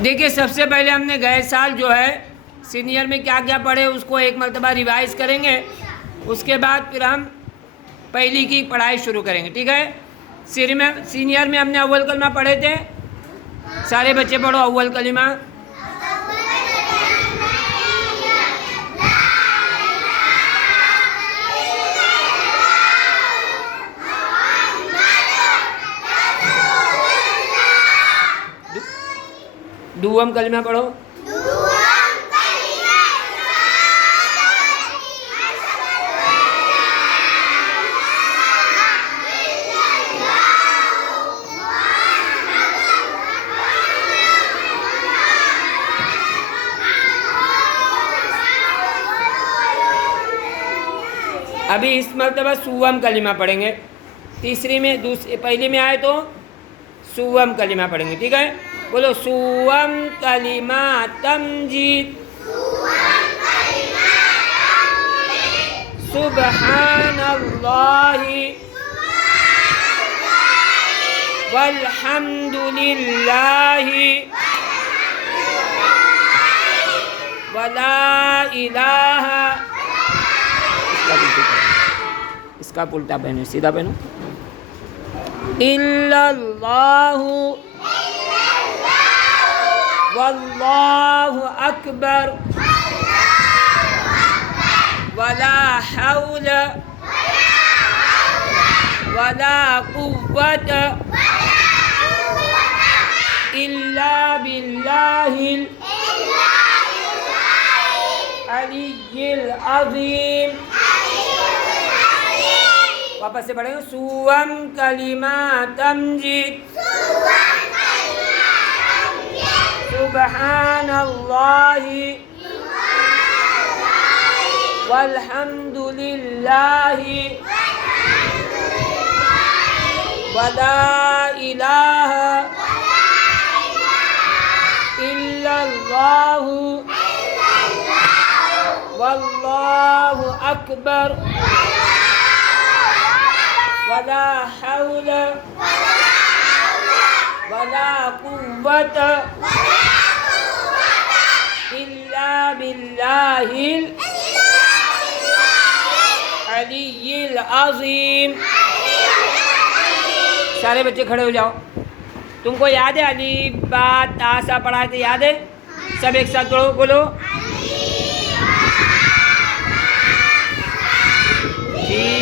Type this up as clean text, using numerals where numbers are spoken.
देखिए, सबसे पहले हमने गए साल जो है सीनियर में क्या क्या पढ़े उसको एक मरतबा रिवाइज करेंगे। उसके बाद फिर हम पहली की पढ़ाई शुरू करेंगे, ठीक है। सीनियर में हमने अव्वल कलमा पढ़े थे। सारे बच्चे पढ़ो अव्वल कलिमा। दुवम कलिमा पढ़ो। अभी इस मरतबा सुवम कलिमा पढ़ेंगे। तीसरी में पहली में आए तो सुवम कलिमा पढ़ेंगे, ठीक है। बोलो सुवम कलिमा तमजीद। सुबहानल्लाहि वल्हम्दुलिल्लाहि वला इलाहा। इसका उल्टा पहनो, सीधा पहनो। इल्लल्लाहु वल्लाहु अकबर वला हौल वला कुव्वत इल्ला बिल्लाहिल अलिय्यिल अज़ीम। वापस से पढ़ेंगे। सुवम कलिमा तमजीद। सुबहानल्लाहि वल्हम्दुलिल्लाहि वला इलाहा इल्लल्लाहु वल्लाहु अकबर वला हौल वला कुव्वत इल्ला बिल्लाहिल अलिय्यिल अज़ीम। सारे बच्चे खड़े हो जाओ। तुमको याद है अलीफ बा ता सा पढ़ाए थे, याद है? सब एक साथ बोलो।